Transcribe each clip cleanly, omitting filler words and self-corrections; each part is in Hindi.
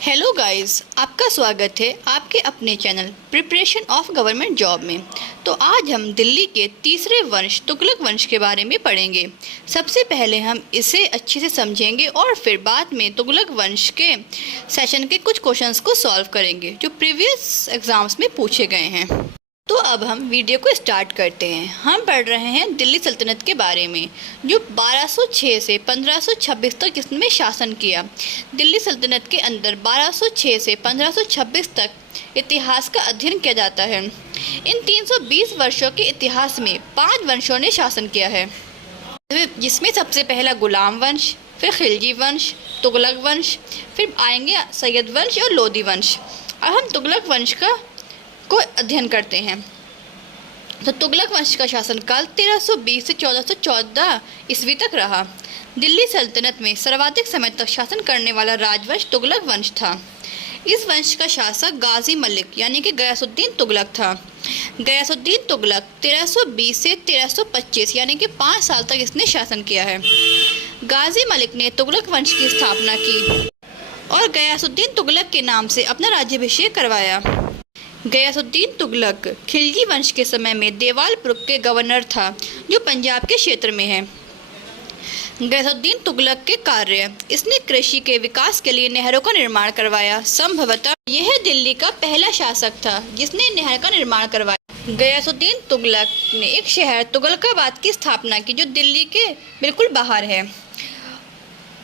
हेलो गाइस, आपका स्वागत है आपके अपने channel preparation of government job में। तो आज हम दिल्ली के तीसरे वंश तुगलक वंश के बारे में पढ़ेंगे। सबसे पहले हम इसे अच्छे से समझेंगे और फिर बाद में तुगलक वंश के सेशन के कुछ क्वेश्चंस को सॉल्व करेंगे जो प्रीवियस एग्जाम्स में पूछे गए हैं। तो अब हम वीडियो को स्टार्ट करते हैं। हम पढ़ रहे हैं दिल्ली सल्तनत के बारे में, जो 1206 से 1526 तक जिसने शासन किया। दिल्ली सल्तनत के अंदर 1206 से 1526 तक इतिहास का अध्ययन किया जाता है। इन 320 वर्षों के इतिहास में 5 वंशों ने शासन किया है, जिसमें सबसे पहला गुलाम वंश, फिर खिलजी वंश, तुगलक वंश, फिर आएंगे सैयद वंश और लोदी वंश। अब हम तुगलक वंश को अध्ययन करते हैं। तो तुगलक वंश का शासनकाल 1320 से 1414 ईस्वी तक रहा। दिल्ली सल्तनत में सर्वाधिक समय तक शासन करने वाला राजवंश तुगलक वंश था। इस वंश का शासक गाजी मलिक यानी कि गयासुद्दीन तुगलक था। गयासुद्दीन तुगलक 1320 से 1325 यानी कि 5 साल तक इसने शासन किया है। गाजी मलिक ने तुगलक वंश की स्थापना की और गयासुद्दीन तुगलक के नाम से अपना राज्याभिषेक करवाया। गयासुद्दीन तुगलक खिलजी वंश के समय में देवालपुर के गवर्नर था, जो पंजाब के क्षेत्र में है। गयासुद्दीन तुगलक के कार्य, इसने कृषि के विकास के लिए नहरों का निर्माण करवाया। संभवतः यह दिल्ली का पहला शासक था जिसने नहर का निर्माण करवाया। गयासुद्दीन तुगलक ने एक शहर तुगलकाबाद की स्थापना की, जो दिल्ली के बिल्कुल बाहर है।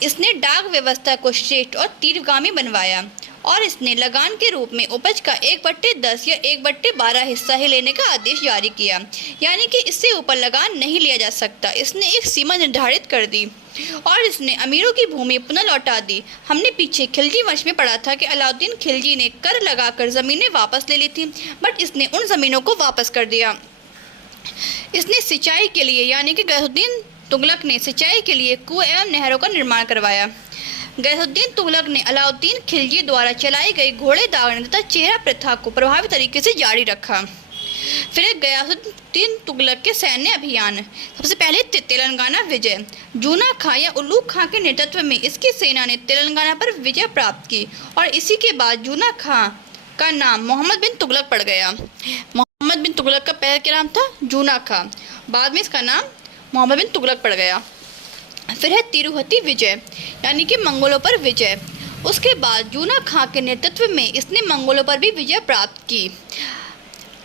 इसने डाक व्यवस्था को श्रेष्ठ और तीव्रगामी बनवाया और इसने लगान के रूप में उपज का 1/10 या 1/12 हिस्सा ही लेने का आदेश जारी किया, यानी कि इससे ऊपर लगान नहीं लिया जा सकता। इसने एक सीमा निर्धारित कर दी और इसने अमीरों की भूमि पुनः लौटा दी। हमने पीछे खिलजी वंश में पढ़ा था कि अलाउद्दीन खिलजी ने कर लगाकर ज़मीनें वापस ले ली थी, बट इसने उन ज़मीनों को वापस कर दिया। इसने सिंचाई के लिए यानी कि गयासुद्दीन तुगलक ने सिंचाई के लिए कुएं एवं नहरों का निर्माण करवाया। गयासुद्दीन तुगलक ने अलाउद्दीन खिलजी द्वारा चलाई गई घोड़े दागने तथा चेहरा प्रथा को प्रभावी तरीके से जारी रखा। फिर गयासुद्दीन तुगलक के सैन्य अभियान, सबसे पहले तेलंगाना विजय। जूना खां या उल्लू खां के नेतृत्व में इसकी सेना ने तेलंगाना पर विजय प्राप्त की और इसी के बाद जूना खां का नाम मोहम्मद बिन तुगलक पड़ गया। मोहम्मद बिन तुगलक का पहले क्या नाम था? जूना खां। बाद में इसका नाम मोहम्मद बिन तुगलक पड़ गया। फिर है तिरुहती विजय यानी कि मंगोलों पर विजय। उसके बाद जूना खां के नेतृत्व में इसने मंगोलों पर भी विजय प्राप्त की।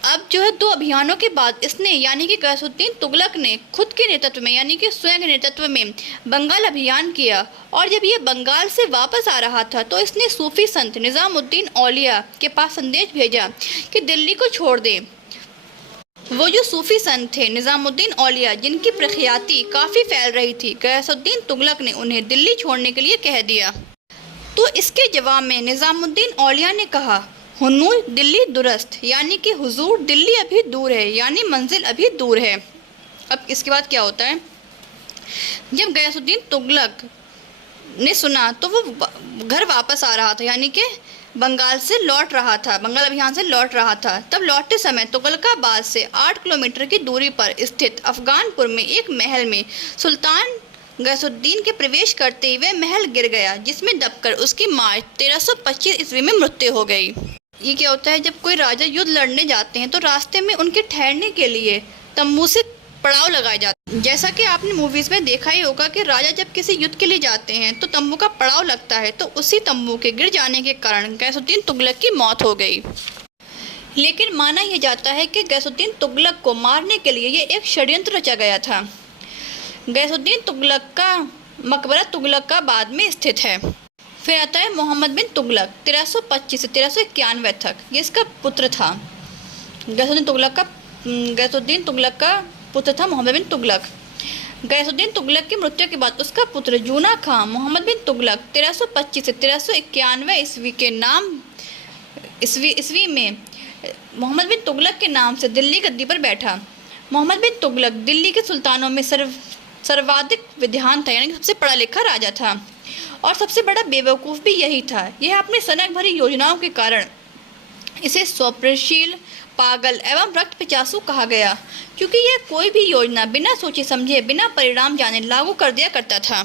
अब जो है 2 अभियानों के बाद इसने यानी कि गयासुद्दीन तुगलक ने खुद के नेतृत्व में यानी कि स्वयं के नेतृत्व में बंगाल अभियान किया और जब यह बंगाल से वापस आ रहा था तो इसने सूफी संत निज़ामुद्दीन औलिया के पास संदेश भेजा कि दिल्ली को छोड़ दें। वो जो सूफी संत थे निज़ामुद्दीन औलिया, जिनकी प्रख्याति काफ़ी फैल रही थी, गयासुद्दीन तुगलक ने उन्हें दिल्ली छोड़ने के लिए कह दिया। तो इसके जवाब में निज़ामुद्दीन औलिया ने कहा, हुनूर दिल्ली दुरस्त यानी कि हुजूर दिल्ली अभी दूर है, यानी मंजिल अभी दूर है। अब इसके बाद क्या होता है? जब गयासुद्दीन तुगलक ने सुना तो वो घर वापस आ रहा था, यानी कि बंगाल से लौट रहा था, बंगाल अभियान से लौट रहा था। तब लौटते समय तुगलकाबाद से 8 किलोमीटर की दूरी पर स्थित अफगानपुर में एक महल में सुल्तान गयासुद्दीन के प्रवेश करते ही वह महल गिर गया, जिसमें दबकर उसकी मार्च 1325 ईस्वी में मृत्यु हो गई। ये क्या होता है? जब कोई राजा युद्ध लड़ने जाते हैं तो रास्ते में उनके ठहरने के लिए तंबू से पड़ाव लगाए जाते हैं। जैसा कि आपने मूवीज़ में देखा ही होगा कि राजा जब किसी युद्ध के लिए जाते हैं तो तंबू का पड़ाव लगता है, तो उसी तंबू के गिर जाने के कारण गयासुद्दीन तुगलक की मौत हो गई। लेकिन माना यह जाता है कि गयासुद्दीन तुगलक को मारने के लिए ये एक षड्यंत्र रचा गया था। गयासुद्दीन तुगलक का मकबरा तुगलकाबाद में स्थित है। फिर आता है मोहम्मद बिन तुगलक 1325 से 1391 तक, ये इसका पुत्र था। गयासुद्दीन तुगलक का पुत्र था मोहम्मद बिन तुगलक। गयासुद्दीन तुगलक की मृत्यु के बाद उसका पुत्र जूना खां मोहम्मद बिन तुगलक 1325 से 1391 ईस्वी में मोहम्मद बिन तुगलक के नाम से दिल्ली गद्दी पर बैठा। मोहम्मद बिन तुगलक दिल्ली के सुल्तानों में सर्वाधिक विद्वान था, यानी कि सबसे पढ़ा लिखा राजा था और सबसे बड़ा बेवकूफ़ भी यही था। यह अपने सनक भरी योजनाओं के कारण इसे स्वप्नशील, पागल एवं रक्त पिचासू कहा गया, क्योंकि यह कोई भी योजना बिना सोचे समझे, बिना परिणाम जाने लागू कर दिया करता था।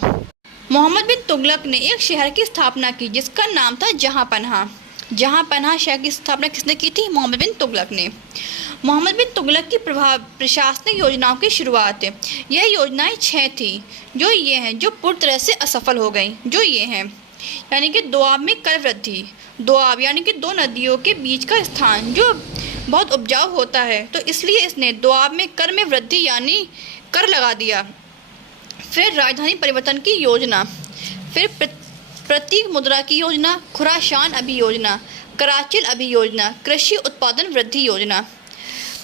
मोहम्मद बिन तुगलक ने एक शहर की स्थापना की जिसका नाम था जहांपनाह। जहांपनाह शहर की स्थापना किसने की थी? मोहम्मद बिन तुगलक ने। मोहम्मद बिन तुगलक की प्रशासनिक योजनाओं की शुरुआत। यह योजनाएं 6 थी, जो ये हैं, जो पूरी तरह से असफल हो गई। जो ये हैं, यानी कि दोआब में कर वृद्धि। दोआब यानी कि दो नदियों के बीच का स्थान जो बहुत उपजाऊ होता है, तो इसलिए इसने दोआब में कर में वृद्धि यानी कर लगा दिया। फिर राजधानी परिवर्तन की योजना, फिर प्रतीक मुद्रा की योजना, खुरासान अभियोजना, कराचिल अभियोजना, कृषि उत्पादन वृद्धि योजना।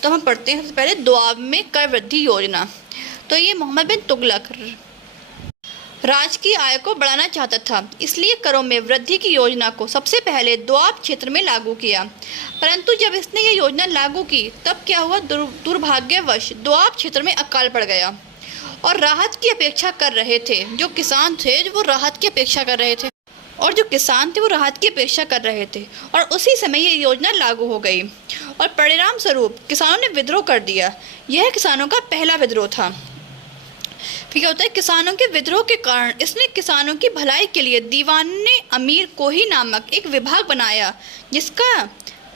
तो हम पढ़ते हैं सबसे पहले दोआब में कर वृद्धि योजना। तो ये मोहम्मद बिन तुगलक राज्य की आय को बढ़ाना चाहता था, इसलिए करों में वृद्धि की योजना को सबसे पहले दोआब क्षेत्र में लागू किया। परंतु जब इसने ये योजना लागू की तब क्या हुआ? दुर्भाग्यवश दोआब क्षेत्र में अकाल पड़ गया और राहत की अपेक्षा कर रहे थे। जो किसान थे वो राहत की अपेक्षा कर रहे थे और उसी समय ये योजना लागू हो गई और परिणाम स्वरूप किसानों ने विद्रोह कर दिया। यह किसानों का पहला विद्रोह था। फिर क्या होता है? किसानों के विद्रोह के कारण इसने किसानों की भलाई के लिए दीवाने अमीर कोही नामक एक विभाग बनाया, जिसका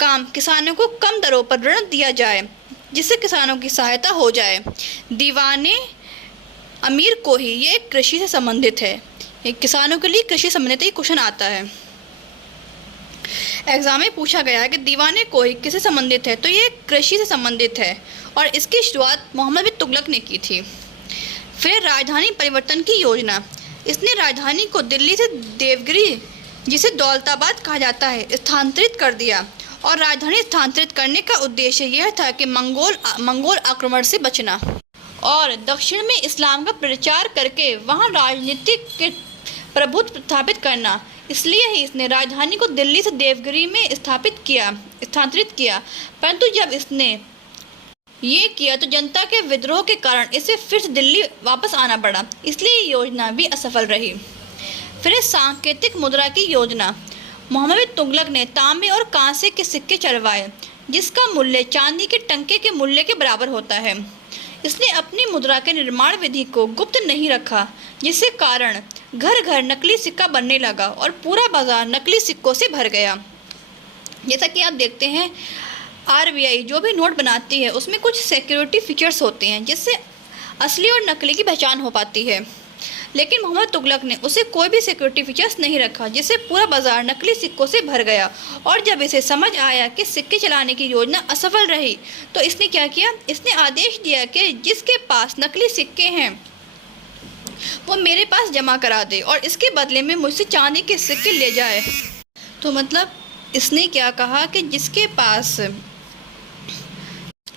काम किसानों को कम दरों पर ऋण दिया जाए, जिससे किसानों की सहायता हो जाए। दीवाने अमीर कोही ये कृषि से संबंधित है। एक किसानों के लिए कृषि संबंधित ये क्वेश्चन आता है, एग्जाम में पूछा गया है कि दीवाने कोही किससे संबंधित है, तो ये कृषि से संबंधित है और इसकी शुरुआत मोहम्मद बिन तुगलक ने की थी। फिर राजधानी परिवर्तन की योजना। इसने राजधानी को दिल्ली से देवगिरी, जिसे दौलताबाद कहा जाता है, स्थानांतरित कर दिया और राजधानी स्थानांतरित करने का उद्देश्य यह था कि मंगोल आक्रमण से बचना और दक्षिण में इस्लाम का प्रचार करके वहां राजनीतिक के प्रभुत्व स्थापित करना। इसलिए ही इसने राजधानी को दिल्ली से देवगिरी में स्थानांतरित किया। परंतु जब इसने ये किया तो जनता के विद्रोह के कारण इसे फिर से दिल्ली वापस आना पड़ा, इसलिए ये योजना भी असफल रही। फिर सांकेतिक मुद्रा की योजना। मोहम्मद बिन तुगलक ने तांबे और कांसे के सिक्के चलवाए, जिसका मूल्य चांदी के टंके के मूल्य के बराबर होता है। इसने अपनी मुद्रा के निर्माण विधि को गुप्त नहीं रखा, जिसके कारण घर घर नकली सिक्का बनने लगा और पूरा बाजार नकली सिक्कों से भर गया। जैसा कि आप देखते हैं, आरबीआई जो भी नोट बनाती है उसमें कुछ सिक्योरिटी फीचर्स होते हैं जिससे असली और नकली की पहचान हो पाती है, लेकिन मोहम्मद तुगलक ने उसे कोई भी सिक्योरिटी फीचर्स नहीं रखा, जिससे पूरा बाजार नकली सिक्कों से भर गया। और जब इसे समझ आया कि सिक्के चलाने की योजना असफल रही, तो इसने क्या किया? इसने आदेश दिया कि जिसके पास नकली सिक्के हैं वो मेरे पास जमा करा दे और इसके बदले में मुझसे चांदी के सिक्के ले जाए। तो मतलब इसने क्या कहा कि जिसके पास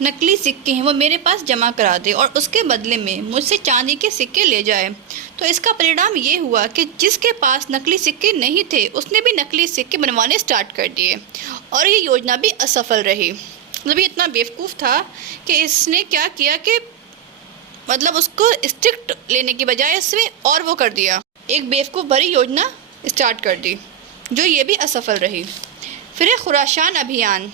नकली सिक्के हैं वो मेरे पास जमा करा दे और उसके बदले में मुझसे चांदी के सिक्के ले जाए। तो इसका परिणाम ये हुआ कि जिसके पास नकली सिक्के नहीं थे उसने भी नकली सिक्के बनवाने स्टार्ट कर दिए और ये योजना भी असफल रही। मतलब ये इतना बेवकूफ़ था कि इसने क्या किया कि मतलब उसको स्ट्रिक्ट लेने की बजाय इसमें और वो कर दिया, एक बेवकूफ़ भरी योजना स्टार्ट कर दी, जो ये भी असफल रही। फिर खुरासान अभियान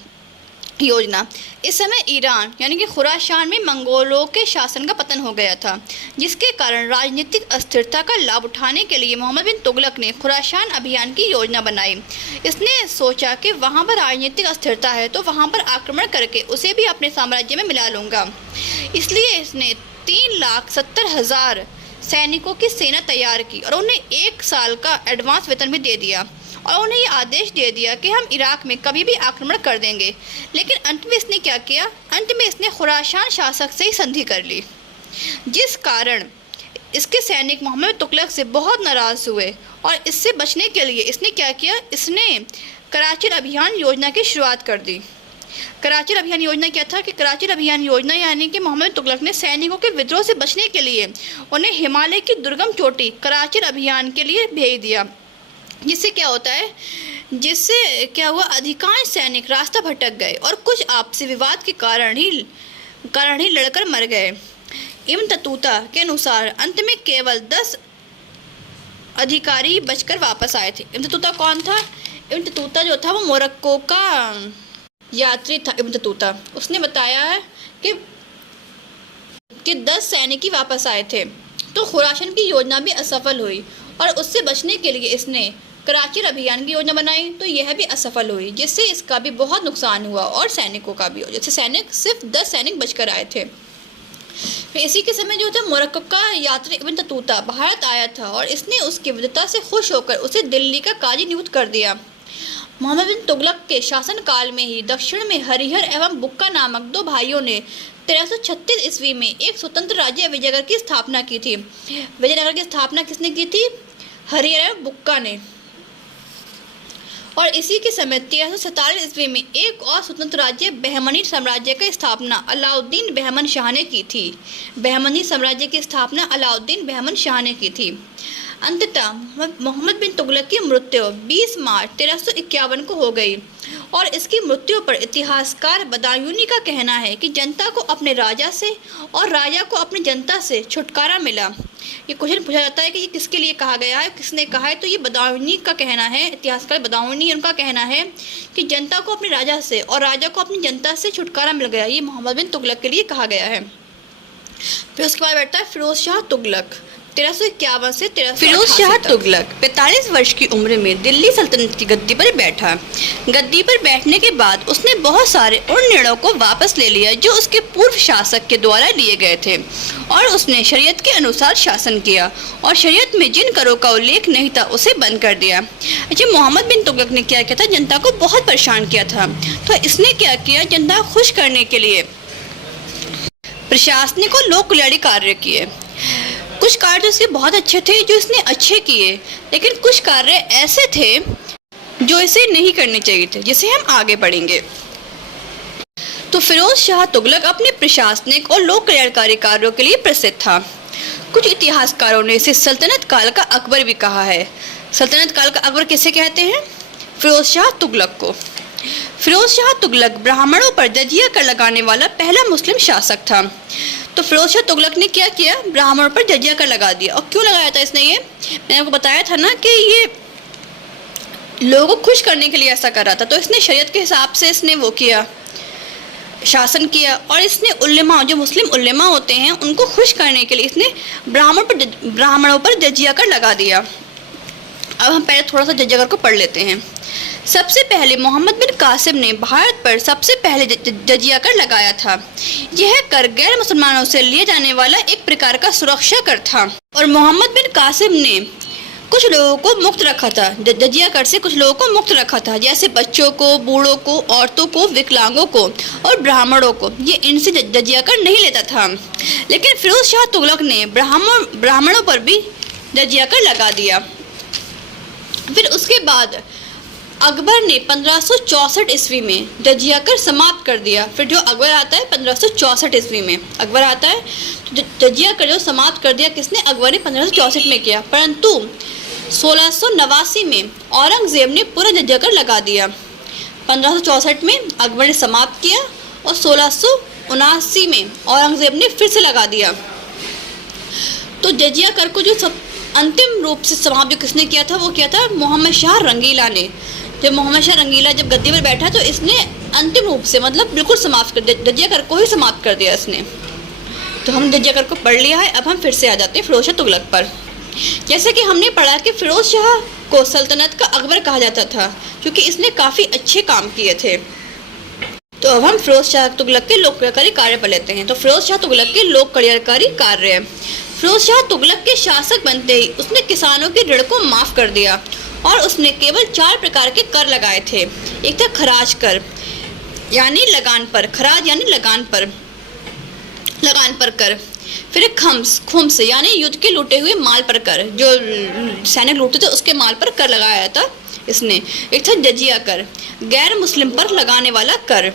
योजना। इस समय ईरान यानी कि खुरासान में मंगोलों के शासन का पतन हो गया था, जिसके कारण राजनीतिक अस्थिरता का लाभ उठाने के लिए मोहम्मद बिन तुगलक ने खुरासान अभियान की योजना बनाई। इसने सोचा कि वहां पर राजनीतिक अस्थिरता है तो वहां पर आक्रमण करके उसे भी अपने साम्राज्य में मिला लूँगा। इसलिए इसने 3,70,000 सैनिकों की सेना तैयार की और उन्हें 1 साल का एडवांस वेतन भी दे दिया और उन्हें ये आदेश दे दिया कि हम इराक में कभी भी आक्रमण कर देंगे। लेकिन अंत में इसने क्या किया? अंत में इसने खुरासान शासक से ही संधि कर ली, जिस कारण इसके सैनिक मोहम्मद तुगलक से बहुत नाराज़ हुए और इससे बचने के लिए इसने क्या किया? इसने कराचिल अभियान योजना की शुरुआत कर दी। कराचिल अभियान योजना क्या था कि कराचिल अभियान योजना यानी कि मोहम्मद तुगलक ने सैनिकों के विद्रोह से बचने के लिए उन्हें हिमालय की दुर्गम चोटी कराचिल अभियान के लिए भेज दिया। जिससे क्या होता है, जिससे क्या हुआ, अधिकांश सैनिक रास्ता भटक गए और कुछ आपसी विवाद के कारण ही लड़कर मर गए। इब्न बतूता के अनुसार अंत में केवल 10 अधिकारी बचकर वापस आए थे। इब्न बतूता कौन था? इब्न बतूता जो था वो मोरक्को का यात्री था। इब्न बतूता उसने बताया है कि 10 सैनिक ही वापस आए थे। तो खुरासान की योजना भी असफल हुई और उससे बचने के लिए इसने कराची अभियान की योजना बनाई, तो यह भी असफल हुई, जिससे इसका भी बहुत नुकसान हुआ और सैनिकों का भी। जैसे सैनिक सिर्फ 10 सैनिक बचकर आए थे। फिर इसी के समय जो था मुरक्कब का यात्री इब्न बतूता भारत आया था और इसने उसकी विद्वता से खुश होकर उसे दिल्ली का काजी नियुक्त कर दिया। मोहम्मद बिन तुगलक के शासनकाल में ही दक्षिण में हरिहर एवं बुक्का नामक 2 भाइयों ने 1336 ईस्वी में एक स्वतंत्र राज्य विजयनगर की स्थापना की थी। विजयनगर की स्थापना किसने की थी? हरिहर एवं बुक्का ने। और इसी के समय 1347 ईस्वी में एक और स्वतंत्र राज्य बहमनी साम्राज्य की स्थापना अलाउद्दीन बहमन शाह ने की थी। बहमनी साम्राज्य की स्थापना अलाउद्दीन बहमन शाह ने की थी। अंततः मोहम्मद बिन तुगलक की मृत्यु 20 मार्च 1351 को हो गई और इसकी मृत्यु पर इतिहासकार बदायूनी का कहना है कि जनता को अपने राजा से और राजा को अपनी जनता से छुटकारा मिला। ये क्वेश्चन पूछा जाता है कि ये किसके लिए कहा गया है, किसने कहा है, तो ये बदायूनी का कहना है, इतिहासकार बदायूनी उनका कहना है कि जनता को अपने राजा से और राजा को अपनी जनता से छुटकारा मिल गया। ये मोहम्मद बिन तुगलक के लिए कहा गया है। फिर उसके बाद बैठता है फिरोज शाह तुगलक 1351 से 1388। फिरोज शाह तुगलक 45 वर्ष की उम्र में दिल्ली सल्तनत की गद्दी पर बैठा। गद्दी पर बैठने के बाद उसने बहुत सारे उन निर्णयों को वापस ले लिया जो उसके पूर्व शासक के द्वारा लिए गए थे और उसने शरीयत के अनुसार शासन किया और शरीयत में जिन करों का उल्लेख नहीं था उसे बंद कर दिया। अच्छा, मोहम्मद बिन तुगलक ने क्या किया था? जनता को बहुत परेशान किया था। तो इसने क्या किया? जनता को खुश करने के लिए प्रशासनिक और लोक कल्याणी कार्य किए। कुछ कार्य उसके बहुत अच्छे थे जो इसने अच्छे किए, लेकिन कुछ कार्य ऐसे थे जो इसे नहीं करने चाहिए थे, जिसे हम आगे पढ़ेंगे। तो फिरोज शाह तुगलक अपने प्रशासनिक और लोक कल्याणकारी कार्यों के लिए प्रसिद्ध था। कुछ इतिहासकारों ने इसे सल्तनत काल का अकबर भी कहा है। सल्तनत काल का अकबर किसे कहते हैं? फिरोज शाह तुगलक को। फिरोज शाह तुगलक ब्राह्मणों पर जजिया कर लगाने वाला पहला मुस्लिम शासक था। तो फिरोज शाह तुगलक ने क्या किया? ब्राह्मणों पर जजिया कर लगा दिया। और क्यों लगाया था इसने? ये मैंने आपको बताया था ना कि ये लोगों को खुश करने के लिए ऐसा कर रहा था। तो इसने शरीयत के हिसाब से इसने वो किया, शासन किया, और इसने उल्लेमा, जो मुस्लिम उल्लेमा होते हैं, उनको खुश करने के लिए इसने ब्राह्मणों पर जजिया कर लगा दिया। अब हम पहले थोड़ा सा जजिया कर को पढ़ लेते हैं। सबसे पहले मोहम्मद बिन कासिम ने भारत पर सबसे पहले जजिया कर लगाया था। यह कर गैर मुसलमानों से लिए जाने वाला एक प्रकार का सुरक्षा कर था और मोहम्मद बिन कासिम ने कुछ लोगों को मुक्त रखा था। जजिया कर से कुछ लोगों को मुक्त रखा था, जैसे बच्चों को, बूढ़ों को, औरतों को, विकलांगों को और ब्राह्मणों को। ये इनसे जजिया कर नहीं लेता था, लेकिन फिरोज शाह तुगलक ने ब्राह्मणों पर भी जजिया कर लगा दिया। फिर उसके बाद अकबर ने 1564 ईस्वी में जजिया कर समाप्त कर दिया। फिर जो अकबर आता है 1564 ईस्वी में अकबर आता है, तो जजिया कर जो समाप्त कर दिया किसने? अकबर ने 1564 में किया। परंतु 1689 में औरंगजेब ने पूरा जजिया कर लगा दिया। 1564 में अकबर ने समाप्त किया और 1679 में औरंगजेब ने फिर से लगा दिया। तो जजिया कर को जो सब अंतिम रूप से समाप्त जो किसने किया था? वो किया था मोहम्मद शाह रंगीला ने। जब मोहम्मद शाह रंगीला जब गद्दी पर बैठा तो इसने अंतिम रूप से, मतलब बिल्कुल समाप्त कर दिया, जजिया कर को ही समाप्त कर दिया इसने। तो हम जजिया कर को पढ़ लिया है। अब हम फिर से आ जाते हैं फिरोज शाह तुगलक पर। जैसे कि हमने पढ़ा कि फिरोज शाह को सल्तनत का अकबर कहा जाता था क्योंकि इसने काफ़ी अच्छे काम किए थे। तो अब हम फिरोज शाह तुगलक के लोक कल्याणकारी कार्य पढ़ लेते हैं। तो फिरोज शाह तुगलक के लोक कल्याणकारी कार्य। फिरोज शाह तुगलक के शासक बनते ही उसने किसानों के ऋण को माफ़ कर दिया और उसने केवल 4 प्रकार के कर लगाए थे। एक था खराज कर, यानी लगान पर, खराज यानी लगान पर कर। फिर खुम्स यानी युद्ध के लूटे हुए माल पर कर, जो सैनिक लूटते थे उसके माल पर कर लगाया था इसने। एक था जजिया कर, गैर मुस्लिम पर लगाने वाला कर।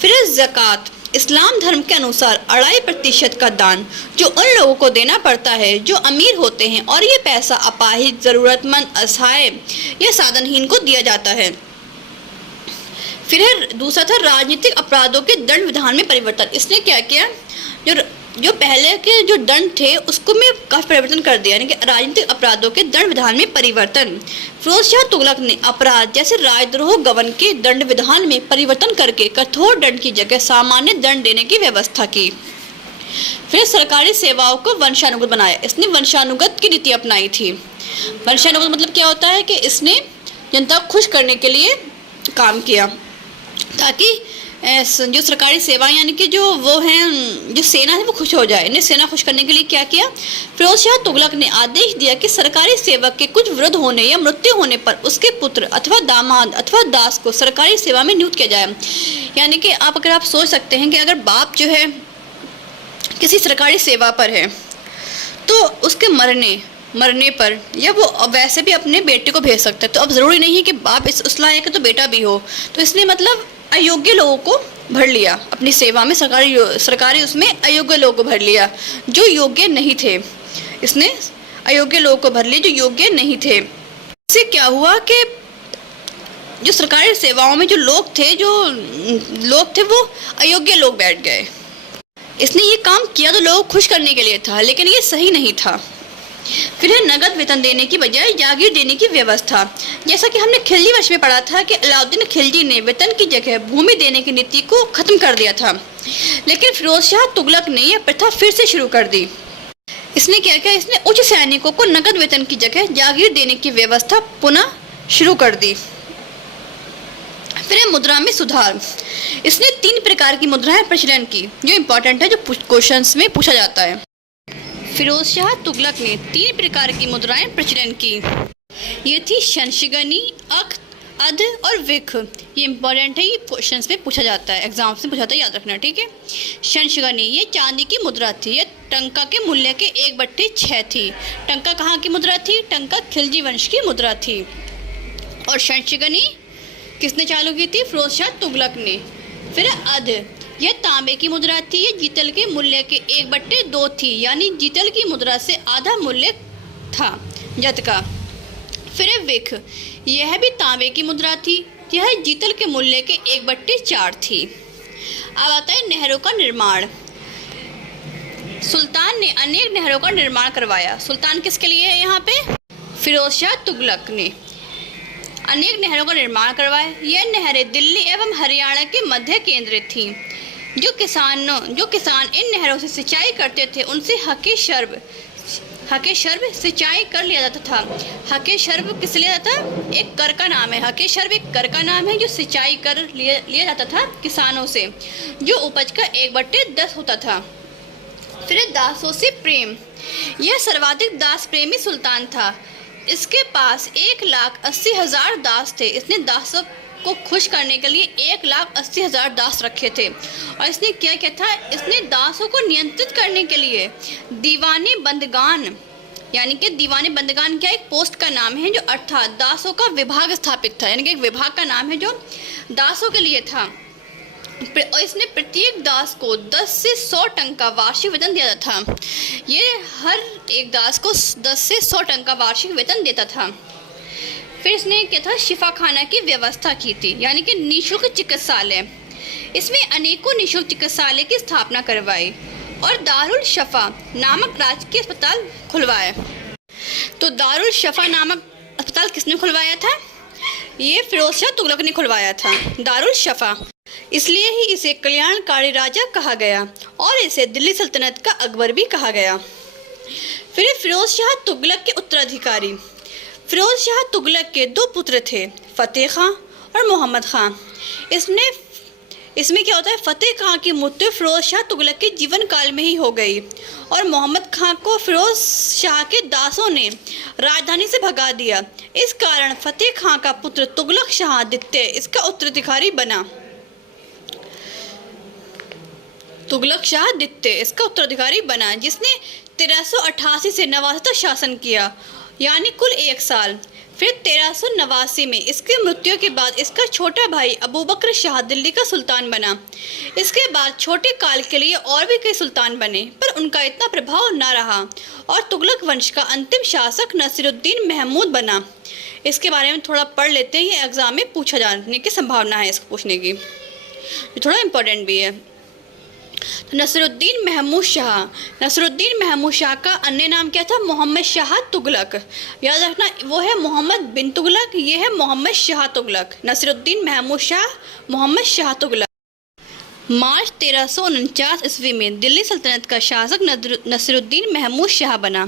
फिर ज़कात, इस्लाम धर्म के अनुसार 2.5% का दान जो उन लोगों को देना पड़ता है जो अमीर होते हैं, और ये पैसा अपाहिज, ज़रूरतमंद, असहाय या साधनहीन को दिया जाता है। फिर दूसरा था राजनीतिक अपराधों के दंड विधान में परिवर्तन। इसने क्या किया? जो पहले के जो दंड थे उसको में काफ़ी परिवर्तन कर दिया, यानी कि राजनीतिक अपराधों के दंड विधान में परिवर्तन। फिरोज शाह तुगलक ने अपराध जैसे राजद्रोह, गबन के दंड विधान में परिवर्तन करके कठोर दंड की जगह सामान्य दंड देने की व्यवस्था की। फिर सरकारी सेवाओं को वंशानुगत बनाया। इसने वंशानुगत की नीति अपनाई थी। वंशानुगत मतलब क्या होता है कि इसने जनता को खुश करने के लिए काम किया, ताकि जो सरकारी सेवाएं यानी कि जो वो हैं, जो सेना है वो खुश हो जाए। इन्हें सेना खुश करने के लिए क्या किया? फिरोज शाह तुगलक ने आदेश दिया कि सरकारी सेवक के कुछ वृद्ध होने या मृत्यु होने पर उसके पुत्र अथवा दामाद अथवा दास को सरकारी सेवा में नियुक्त किया जाए। यानी कि अगर आप सोच सकते हैं कि अगर बाप जो है किसी सरकारी सेवा पर है तो उसके मरने पर या वो वैसे भी अपने बेटे को भेज सकता है। तो अब ज़रूरी नहीं है कि बाप उस लायक है तो बेटा भी हो। तो इसलिए मतलब अयोग्य लोगों को भर लिया अपनी सेवा में, सरकारी उसमें अयोग्य लोगों को भर लिया जो योग्य नहीं थे। इसने अयोग्य लोगों को भर लिया जो योग्य नहीं थे। इससे क्या हुआ कि जो सरकारी सेवाओं में जो लोग थे वो अयोग्य लोग बैठ गए। इसने ये काम किया तो लोगों को खुश करने के लिए था, लेकिन ये सही नहीं था। फिर है नगद वेतन देने की बजाय जागीर देने की व्यवस्था। जैसा कि हमने खिलजी वंश में पढ़ा था कि अलाउद्दीन खिलजी ने वेतन की जगह भूमि देने की नीति को खत्म कर दिया था, लेकिन फिरोज शाह तुगलक ने यह प्रथा फिर से शुरू कर दी। इसने क्या किया? इसने उच्च सैनिकों को नगद वेतन की जगह जागीर देने की व्यवस्था पुनः शुरू कर दी। फिर मुद्रा में सुधार। इसने 3 प्रकार की मुद्राएं प्रचलन की, जो इम्पोर्टेंट है, जो क्वेश्चंस में पूछा जाता है। फिरोज शाह तुगलक ने 3 प्रकार की मुद्राएं प्रचलन की। ये थी शंशगनी, अख्त, अध और विख। ये इम्पोर्टेंट है, ये क्वेश्चंस में पूछा जाता है, एग्जाम से पूछा जाता है, याद रखना, ठीक है। शंशगनी ये चांदी की मुद्रा थी। ये टंका के मूल्य के 1/6 थी। टंका कहाँ की मुद्रा थी? टंका खिलजी वंश की मुद्रा थी। और शंशगनी किसने चालू की थी? फिरोज शाह तुगलक ने। फिर अध, यह तांबे की मुद्रा थी। ये जीतल के मूल्य के 1/2 थी, यानी जीतल की मुद्रा से आधा मूल्य था जत का। फिर विख, यह भी तांबे की मुद्रा थी। यह जीतल के मूल्य के 1/4 थी। अब आता है नहरों का निर्माण। सुल्तान ने अनेक नहरों का निर्माण करवाया। सुल्तान किसके लिए है यहाँ पे? फिरोज शाह तुगलक ने अनेक नहरों का निर्माण करवाया। यह नहरें दिल्ली एवं हरियाणा के मध्य केंद्रित थीं। जो किसान इन नहरों से सिंचाई करते थे उनसे हक़ शर्ब सिंचाई कर लिया जाता था। हक़ शर्ब किस लिया जाता? एक कर का नाम है। हक़ शर्ब एक कर का नाम है जो सिंचाई कर लिया जाता था किसानों से, जो उपज का 1/10 होता था। फिर दासों से प्रेम। यह सर्वाधिक दास प्रेमी सुल्तान था। इसके पास 1,80,000 दास थे। इसने दासों को खुश करने के लिए 1,80,000 दास रखे थे। और इसने क्या किया था? इसने दासों को नियंत्रित करने के लिए दीवाने बंदगान, यानी कि दीवाने बंदगान क्या एक पोस्ट का नाम है, जो अर्थात दासों का विभाग स्थापित था, यानी कि एक विभाग का नाम है जो दासों के लिए था। और इसने प्रत्येक दास को 10 से 100 टंका वार्षिक वेतन दिया था। ये हर एक दास को 10 से 100 टंका वार्षिक वेतन देता था। फिर इसने क्या था? शिफा खाना की व्यवस्था की थी, यानी कि निःशुल्क चिकित्सालय। इसमें अनेकों निःशुल्क चिकित्सालय की स्थापना करवाई और दारुल शफा नामक राजकीय अस्पताल खुलवाया। तो दारुल शफा नामक अस्पताल किसने खुलवाया था? ये फिरोज शाह तुगलक ने खुलवाया था, दारुल शफा। इसलिए ही इसे कल्याणकारी राजा कहा गया और इसे दिल्ली सल्तनत का अकबर भी कहा गया। फिर फिरोज शाह तुगलक के उत्तराधिकारी। फिरोज शाह तुगलक के 2 पुत्र थे, फतेह खां और मोहम्मद खां। इसमें क्या होता है? फतेह खां की मृत्यु फिरोज शाह तुगलक के जीवन काल में ही हो गई और मोहम्मद खां को फिरोज शाह के दासों ने राजधानी से भगा दिया। इस कारण फतेह खां का पुत्र तुगलक शाह द्वितीय इसका उत्तराधिकारी बना। तुगलक शाह द्वितीय इसका उत्तराधिकारी बना, जिसने 1388 से 89 तक शासन किया, यानी कुल 1 साल। फिर 1389 में इसकी मृत्यु के बाद इसका छोटा भाई अबू बकर शाह दिल्ली का सुल्तान बना। इसके बाद छोटे काल के लिए और भी कई सुल्तान बने, पर उनका इतना प्रभाव न रहा और तुगलक वंश का अंतिम शासक नसीरुद्दीन महमूद बना। इसके बारे में थोड़ा पढ़ लेते हैं, ये एग्जाम में पूछा जाने की संभावना है इसको पूछने की, जो थोड़ा इम्पोर्टेंट भी है। तो नसीरुद्दीन महमूद शाह का अन्य नाम क्या था? मोहम्मद शाह तुगलक। याद रखना, वो है मोहम्मद बिन तुगलक, ये है मोहम्मद शाह तुगलक। नसीरुद्दीन महमूद शाह, मोहम्मद शाह तुगलक। मार्च 1349 ईस्वी में दिल्ली सल्तनत का शासक नसीरुद्दीन महमूद शाह बना,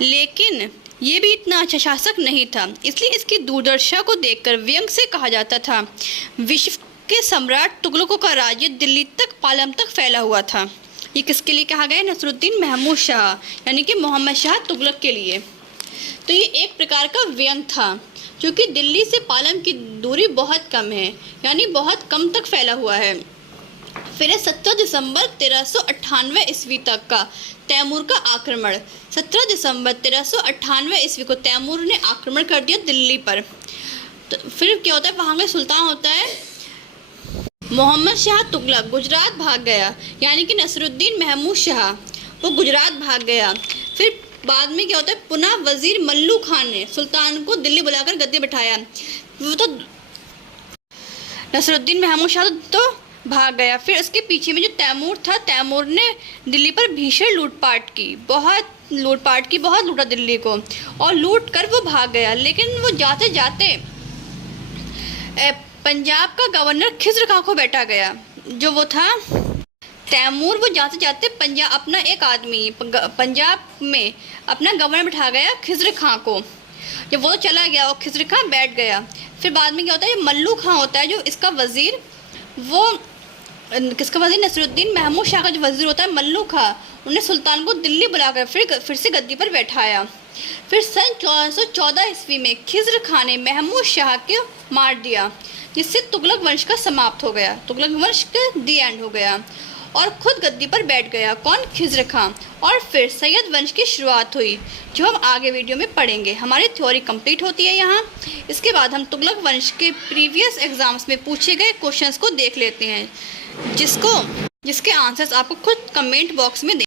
लेकिन ये भी इतना अच्छा शासक नहीं था, इसलिए इसकी दूरदर्शिता को देखकर व्यंग से कहा जाता था, विश्व के सम्राट तुगलकों का राज्य दिल्ली तक पालम तक फैला हुआ था। ये किसके लिए कहा गया? नसीरुद्दीन महमूद शाह यानी कि मोहम्मद शाह तुगलक के लिए। तो ये एक प्रकार का व्यंग था, क्योंकि दिल्ली से पालम की दूरी बहुत कम है, यानी बहुत कम तक फैला हुआ है। फिर 17 दिसंबर 1398 ईस्वी तक का तैमूर का आक्रमण। 17 दिसंबर 1398 ईस्वी को तैमूर ने आक्रमण कर दिया दिल्ली पर। तो फिर क्या होता है, वहाँ का सुल्तान होता है मोहम्मद शाह तुगलक, गुजरात भाग गया, यानी कि नसीरुद्दीन महमूद शाह वो गुजरात भाग गया। फिर बाद में क्या होता है, पुनः वजीर मल्लू खान ने सुल्तान को दिल्ली बुलाकर गद्दी बिठाया। वो तो नसीरुद्दीन महमूद शाह तो भाग गया। फिर उसके पीछे में जो तैमूर था, तैमूर ने दिल्ली पर भीषण लूटपाट की, बहुत लूटा दिल्ली को, और लूट कर वो भाग गया। लेकिन वो जाते जाते पंजाब का गवर्नर खिज़्र खां को बैठा गया, जो वो था तैमूर। वो जाते जाते पंजाब अपना एक आदमी पंजाब में अपना गवर्नर बिठा गया खिज़्र खां को। जब वो चला गया और खिज़्र खां बैठ गया, फिर बाद में क्या होता है, मल्लू खां होता है जो इसका वज़ीर, वो किसका वज़ीर, नसीरुद्दीन महमूद शाह का जो वज़ीर होता है मल्लू खां, उन्हें सुल्तान को दिल्ली बुलाकर फिर से गद्दी पर बैठाया। फिर सन 1414 ईस्वी में खिज़्र खां ने महमूद शाह को मार दिया, जिससे तुगलक वंश का समाप्त हो गया, तुगलक वंश का दी एंड हो गया, और खुद गद्दी पर बैठ गया। कौन? खिज़्र खां। और फिर सैयद वंश की शुरुआत हुई, जो हम आगे वीडियो में पढ़ेंगे। हमारी थ्योरी कंप्लीट होती है यहाँ। इसके बाद हम तुगलक वंश के प्रीवियस एग्जाम्स में पूछे गए क्वेश्चंस को देख लेते हैं, जिसके आंसर्स आपको खुद कमेंट बॉक्स में